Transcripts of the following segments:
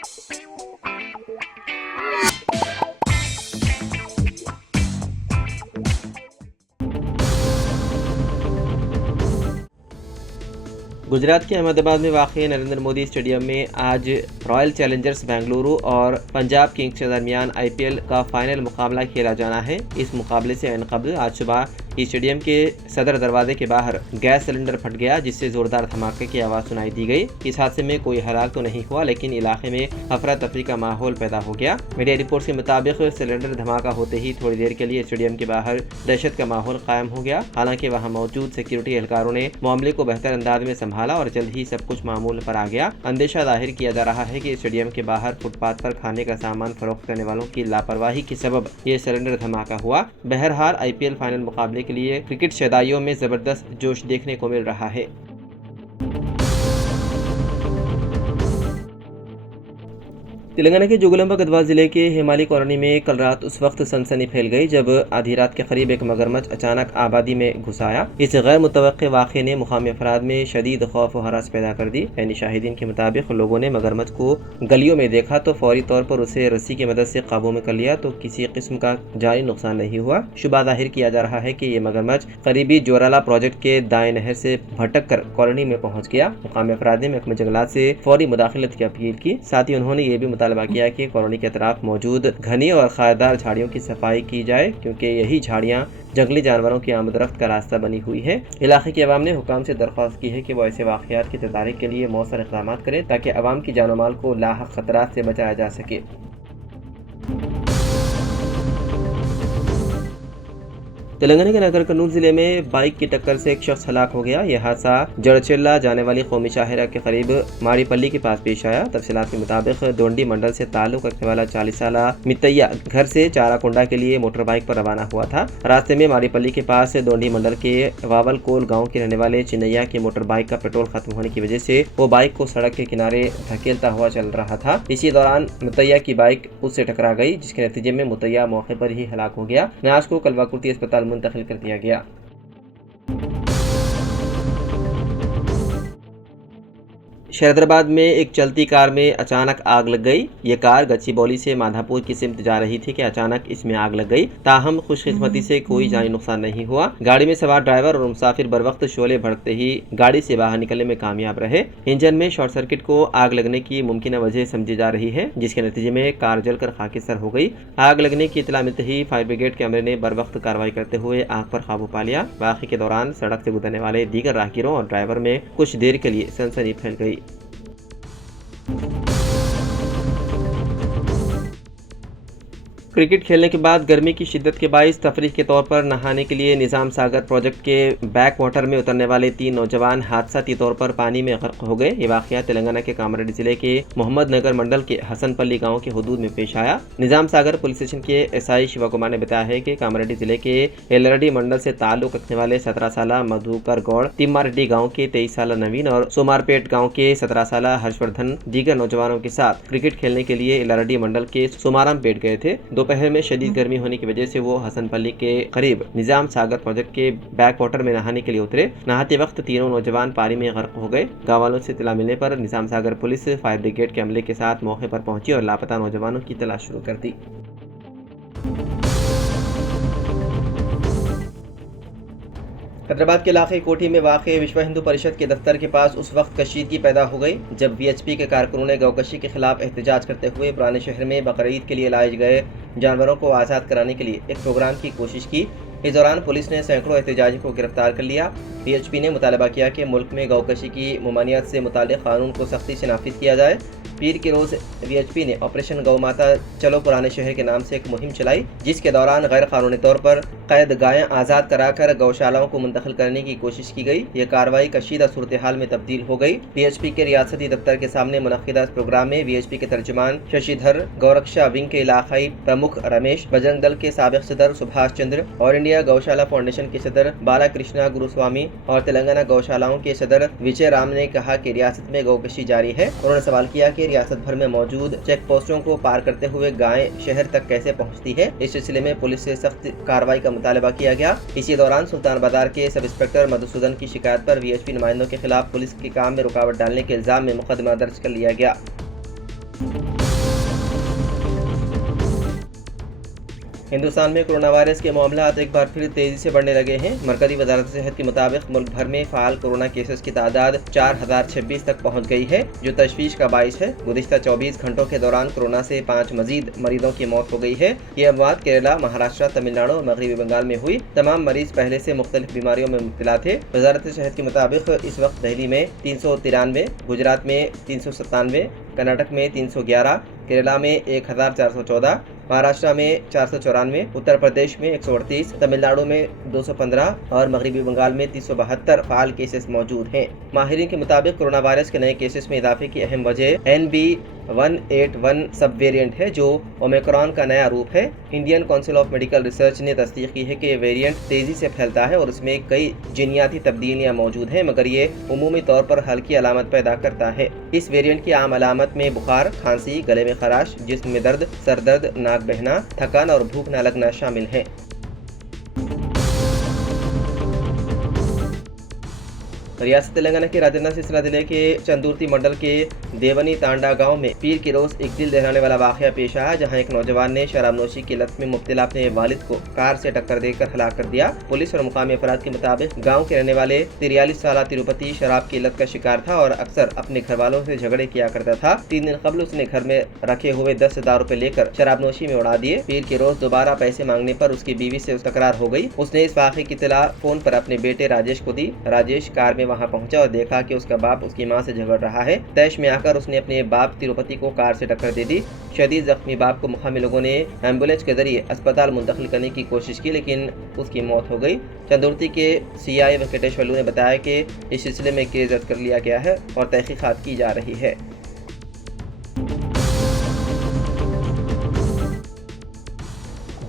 गुजरात के अहमदाबाद में वाक़ नरेंद्र मोदी स्टेडियम में आज रॉयल चैलेंजर्स बेंगलुरु और पंजाब किंग्स के दरमियान IPL का फाइनल मुकाबला खेला जाना है। इस मुकाबले से कबल आज सुबह स्टेडियम के सदर दरवाजे के बाहर गैस सिलेंडर फट गया, जिससे जोरदार धमाके की आवाज़ सुनाई दी गई। इस हादसे में कोई हलाक तो नहीं हुआ, लेकिन इलाके में अफरा तफरी का माहौल पैदा हो गया। मीडिया रिपोर्ट्स के मुताबिक सिलेंडर धमाका होते ही थोड़ी देर के लिए स्टेडियम के बाहर दहशत का माहौल कायम हो गया। हालांकि वहां मौजूद सिक्योरिटी एहलकारों ने मामले को बेहतर अंदाज में संभाला और जल्द ही सब कुछ मामूल पर आ गया। अंदेशा जाहिर किया जा रहा है कि स्टेडियम के बाहर फुटपाथ पर खाने का सामान फरोख्त करने वालों की लापरवाही के सबब ये सिलेंडर धमाका हुआ। बहरहाल IPL फाइनल मुकाबले के लिए क्रिकेट शदाइयों में जबरदस्त जोश देखने को मिल रहा है। तेलंगाना के जोगुलांबा गढ़वाल जिले के हेमाली कॉलोनी में कल रात उस वक्त सनसनी फैल गई जब आधी रात के करीब एक मगरमच्छ अचानक आबादी में घुस आया। इस गैर मुतवक्के वाक़े ने मुकामी अफराद में शदीद खौफ और हरास पैदा कर दी। यानी शाहिदीन के मुताबिक लोगों ने मगरमच्छ को गलियों में देखा तो फौरी तौर पर उसे रस्सी की मदद से काबू में कर लिया तो किसी किस्म का जानी नुकसान नहीं हुआ। शुबा जाहिर किया जा रहा है कि ये मगरमच्छ करीबी जोराला प्रोजेक्ट के दाएं नहर से भटक कर कॉलोनी में पहुँच गया। मुकामी अफराद ने महकमा जंगलात से फौरी मुदाखलत की अपील की। साथ ही उन्होंने ये भी मुतालबा किया कि कॉलोनी के अतराफ मौजूद घनी और खायदार झाड़ियों की सफाई की जाए, क्योंकि यही झाड़ियां जंगली जानवरों की आमदरफ्त का रास्ता बनी हुई है। इलाके के अवाम ने हुकाम से दरख्वास्त की है कि वो ऐसे वाक़यात की तदारीक के लिए मौसर इक़दाम करें ताकि अवाम की जान माल को लाहक खतरात से बचाया जा सके। तेलंगाना के नगर कन्नूर जिले में बाइक की टक्कर से एक शख्स हलाक हो गया। यह हादसा जड़चिल्ला जाने वाली कौमी शाहरा के करीब माड़ीपल्ली के पास पेश आया। तफसीलात के मुताबिक दोंडी मंडल से ताल्लुक रखने वाला 40 साला मितैया घर से चाराकोंडा के लिए मोटर बाइक पर रवाना हुआ था। रास्ते में माड़ीपल्ली के पास दोंडी मंडल के वावलकोल गाँव के रहने वाले चिन्नैया के मोटर बाइक का पेट्रोल खत्म होने की वजह से वो बाइक को सड़क के किनारे धकेलता हुआ चल रहा था। इसी दौरान मुतैया की बाइक उससे टकरा गई, जिसके नतीजे में मुतैया मौके पर ही हलाक हो गया। नाज को कलवाकुर्ती अस्पताल मुंतकिल कर दिया गया। शहरदाबाद में एक चलती कार में अचानक आग लग गई। ये कार गच्चीबौली से माधापुर की सिमत जा रही थी कि अचानक इसमें आग लग गई। ताहम खुशकिस्मती से कोई जानी नुकसान नहीं हुआ। गाड़ी में सवार ड्राइवर और मुसाफिर बर वक्त शोले भड़कते ही गाड़ी से बाहर निकलने में कामयाब रहे। इंजन में शॉर्ट सर्किट को आग लगने की मुमकिन वजह समझी जा रही है, जिसके नतीजे में कार जलकर खाकिसर हो गई। आग लगने की इतला मिलते ही फायर ब्रिगेड के अमले ने बर वक्त कार्रवाई करते हुए आग पर काबू पा लिया। वाक़े के दौरान सड़क से गुजरने वाले दीगर राहगीरों और ड्राइवर में कुछ देर के लिए सनसनी फैल गई। क्रिकेट खेलने के बाद गर्मी की शिद्दत के बाइस तफरीह के तौर पर नहाने के लिए निज़ाम सागर प्रोजेक्ट के बैक वाटर में उतरने वाले 3 नौजवान हादसाती तौर पर पानी में गर्क हो गए। ये वाक़या तेलंगाना के कामारेड्डी जिले के मोहम्मद नगर मंडल के हसनपल्ली गांव के हदूद में पेश आया। निज़ाम सागर पुलिस स्टेशन के SI शिवा कुमार ने बताया है कि कामारेड्डी जिले के एलरडी मंडल से ताल्लुक रखने वाले 17 साला मधुकर गौड़, तिम्मारेड्डी गाँव के 23 साला नवीन और सोमारपेट गाँव के 17 साला हर्षवर्धन दीगर नौजवानों के साथ क्रिकेट खेलने के लिए एलरडी मंडल के सोमारामपेट गए थे। दोपहर में शदीद गर्मी होने की वजह से वो हसनपल्ली के करीब निजाम सागर प्रोजेक्ट के बैक वाटर में नहाने के लिए उतरे। नहाते वक्त तीनों नौजवान पानी में गर्क हो गए। गाँव वालों से इत्तला मिलने पर निजाम सागर पुलिस फायर ब्रिगेड के अमले के साथ मौके पर पहुंची और लापता नौजवानों की तलाश शुरू कर दी। हैदराबाद के इलाके कोठी में वाक़े विश्व हिंदू परिषद के दफ्तर के पास उस वक्त कशीदगी पैदा हो गई जब VHP के कारकुनों ने गौकशी के खिलाफ एहतजाज करते हुए पुराने शहर में बकरीद के लिए लाए गए जानवरों को आज़ाद कराने के लिए एक प्रोग्राम की कोशिश की। इस दौरान पुलिस ने सैकड़ों एहतजाजियों को गिरफ्तार कर लिया। VHP ने मुतालबा किया कि मुल्क में गौकशी की ममानियत से मुताल्लिक़ कानून को सख्ती से नाफिज किया जाए। पीर के रोज़ VHP ने ऑपरेशन गौ माता चलो पुराने शहर के नाम से एक मुहिम चलाई, जिसके दौरान गैर कानूनी तौर पर कैद गायें आज़ाद कराकर गौशालाओं को मुंतकिल करने की कोशिश की गई। यह कार्रवाई कशीदा सूरत हाल में तब्दील हो गई। VHP के रियासती दफ्तर के सामने मुनक्किदा इस प्रोग्राम में VHP के तर्जुमान शशिधर, गौरक्षा विंग के इलाकाई प्रमुख रमेश, बजरंग दल के साबिक सदर सुभाष चंद्र, ऑल इंडिया गौशाला फाउंडेशन के सदर बाला कृष्णा गुरुस्वामी और तेलंगाना गौशालाओं के सदर विजय राम ने कहा कि रियासत में गौकशी जारी है। उन्होंने सवाल किया कि रियासत भर में मौजूद चेक पोस्टों को पार करते हुए गायें शहर तक कैसे पहुंचती है। इस सिलसिले में पुलिस से सख्त कार्रवाई का मुतालबा किया गया। इसी दौरान सुल्तान बाजार के सब इंस्पेक्टर मधुसूदन की शिकायत पर VHP नुमाइंदों के खिलाफ पुलिस के काम में रुकावट डालने के इल्जाम में मुकदमा दर्ज कर लिया गया। हिंदुस्तान में कोरोना वायरस के मामला एक बार फिर तेजी से बढ़ने लगे हैं। मरकजी वजारत सेहत के मुताबिक मुल्क भर में फ़ाल कोरोना केसेस की तादाद 4026 तक पहुंच गई है, जो तशवीश का बाइस है। गुज़िश्ता 24 घंटों के दौरान कोरोना से 5 मजीद मरीजों की मौत हो गई है। ये अमवात केरला, महाराष्ट्र, तमिलनाडु और मगरबी बंगाल में हुई। तमाम मरीज पहले से मुख्तलिफ बीमारियों में मुब्तला थे। वजारत सेहत के मुताबिक इस वक्त दिल्ली में 393, गुजरात में 397, कर्नाटक में 311, केरला में 1414, महाराष्ट्र में 494, उत्तर प्रदेश में 138, तमिलनाडु में 215 और मगरबी बंगाल में 372 फ़ाल केसेस मौजूद हैं। माहिरीन के मुताबिक कोरोना वायरस के नए केसेस में इजाफे की अहम वजह NB181 सब वेरिएंट है, जो ओमिक्रॉन का नया रूप है। Indian council of medical research ने तस्दीक की है कि वेरिएंट तेजी से फैलता है और इसमें कई जीनियाती तब्दीलियां मौजूद हैं, मगर ये उमूमी तौर पर हल्की अलामत पैदा करता है। इस वेरिएंट की आम अलामत में बुखार, खांसी, गले में खराश, जिस्म में दर्द, सर दर्द, नाक बहना, थकान और भूख न लगना शामिल है। रियासत तेलंगाना के राजन्ना सिलसिला जिले के चंदुर्ती मंडल के देवनी तांडा गांव में पीर के रोज एक दिल दहलाने वाला वाकया पेश आया, जहां एक नौजवान ने शराबनोशी की लत में मुब्तला अपने वालिद को कार से टक्कर देकर हलाक कर दिया। पुलिस और मुकामी अफराद के मुताबिक गांव के रहने वाले 43 साल तिरुपति शराब की लत का शिकार था और अक्सर अपने घर वालों से झगड़े किया करता था। 3 दिन कबल उसने घर में रखे हुए 10,000 रुपए लेकर शराबनोशी में उड़ा दिए। पीर के रोज दोबारा पैसे मांगने पर उसकी बीवी से तकरार हो गई। उसने इस वाकये की इत्तला फोन पर अपने बेटे राजेश को दी। राजेश कार में वहां पहुंचा और देखा कि उसका बाप उसकी मां से झगड़ रहा है। तैश में आकर उसने अपने बाप तिरुपति को कार से टक्कर दे दी। शदीद जख्मी बाप को मुकामी लोगों ने एम्बुलेंस के जरिए अस्पताल मुंतकिल करने की कोशिश की, लेकिन उसकी मौत हो गई। चंदुर्ती के CI वेंकटेश्वरलू ने बताया कि इस सिलसिले में केस दर्ज कर लिया गया है और तहकीकात की जा रही है।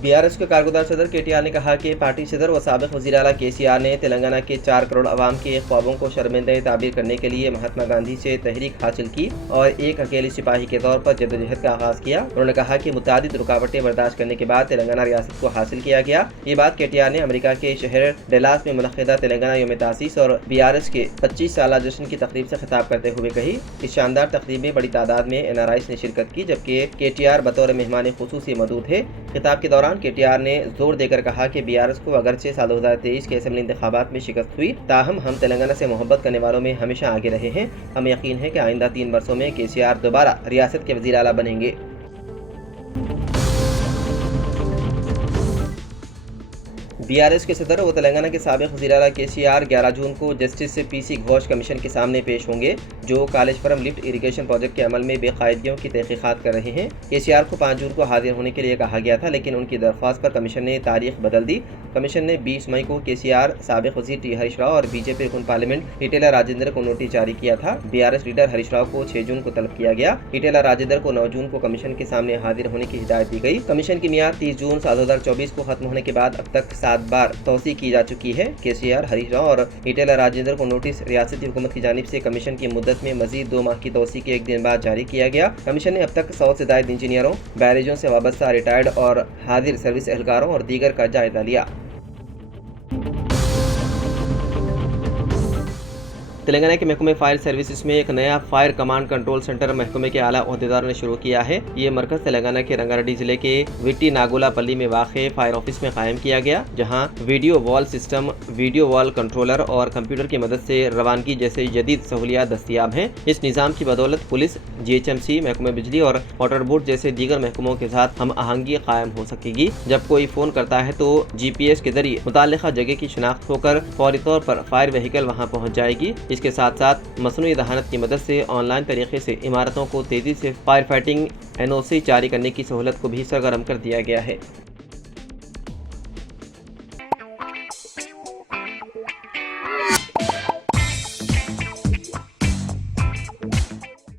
BRS के कारगुजार सदर KTR ने कहा कि पार्टी सदर व साबिक वज़ीर आला KCR ने तेलंगाना के 4 करोड़ आवाम के ख्वाबों को शर्मिंदा ताबीर करने के लिए महात्मा गांधी से तहरीक हासिल की और एक अकेले सिपाही के तौर पर जद्दोजहद का आगाज़ किया। उन्होंने कहा कि मुतादिद रुकावटें बर्दाश्त करने के बाद तेलंगाना रियासत को हासिल किया गया। ये बात KTR ने अमेरिका के शहर डलास में मुनक़िदा तेलंगाना यौम तासीस और BRS के 25 साला जश्न की तकरीब से खिताब करते हुए कही। इस शानदार तकरीब में बड़ी तादाद में NRIs ने शिरकत की, जबकि KTR बतौर मेहमान खुसूसी मौजूद थे। खिताब के दौरान KTR ने जोर देकर कहा कि BRS को अगरचे साल 2023 के असेंबली इंतखाबात में शिकस्त हुई, ताहम हम तेलंगाना से मोहब्बत करने वालों में हमेशा आगे रहे हैं। हमें यकीन है कि आइंदा 3 वर्षों में KCR दोबारा रियासत के वज़ीर आला बनेंगे। BRS के सदर व तेलंगाना के साबिक वज़ीर आला KCR 11 जून को जस्टिस PC घोष कमीशन के सामने पेश होंगे, जो कालेश्वरम लिफ्ट इरिगेशन प्रोजेक्ट के अमल में बेकायदगियों की तहकीकात कर रहे हैं। KCR को 5 जून को हाजिर होने के लिए कहा गया था, लेकिन उनकी दरख्वास्त पर कमीशन ने तारीख बदल दी। कमीशन ने 20 मई को KCR, साबिक वज़ीर T हरीश राव और BJP रुकन पार्लियामेंट इटेला राजेंद्र को नोटिस जारी किया था। BRS लीडर हरीश राव को 6 जून को तलब किया गया। इटेला राजेंद्र को 9 जून को कमीशन के सामने हाजिर होने की हिदायत दी गई। कमीशन की मियाद 30 जून 2024 को खत्म होने के बाद अब तक 7 बार तौसी की जा चुकी है। KCR, हरीश राव और इटेला राजेंद्र को नोटिस रियासती हुकूमत की जानिब से कमीशन की मुद्दत में मजीद 2 माह की तौसी के 1 दिन बाद जारी किया गया। कमीशन ने अब तक 100 से ज़ायद इंजीनियरों, बैरेजों से वाबस्ता रिटायर्ड और हाजिर सर्विस एहलकारों और दीगर का जायजा लिया। तेलंगाना के महकमे फायर सर्विसेज में एक नया फायर कमांड कंट्रोल सेंटर महकमे के आला ओहदेदारों ने शुरू किया है। ये मरकज तेलंगाना के रंगारेड्डी जिले के विट्टी नागोलापल्ली में वाक़े फायर ऑफिस में कायम किया गया, जहां video wall system, video wall controller और कंप्यूटर की मदद से रवानगी जैसे जदीद सहूलियात दस्तियाब हैं। इस निज़ाम की बदौलत पुलिस, GHMC, महकमे बिजली और वाटर बोर्ड जैसे दीगर महकमों के साथ हम आहंगी कायम हो सकेगी। जब कोई फ़ोन करता है तो GPS के जरिए मुताल्लिक़ा जगह की शिनाख्त होकर फौरी तौर पर फायर व्हीकल वहाँ पहुँच जाएगी। इसके साथ साथ मसनूई दहानत की मदद से ऑनलाइन तरीके से इमारतों को तेज़ी से फायर फाइटिंग NOC जारी करने की सहूलत को भी सरगर्म कर दिया गया है।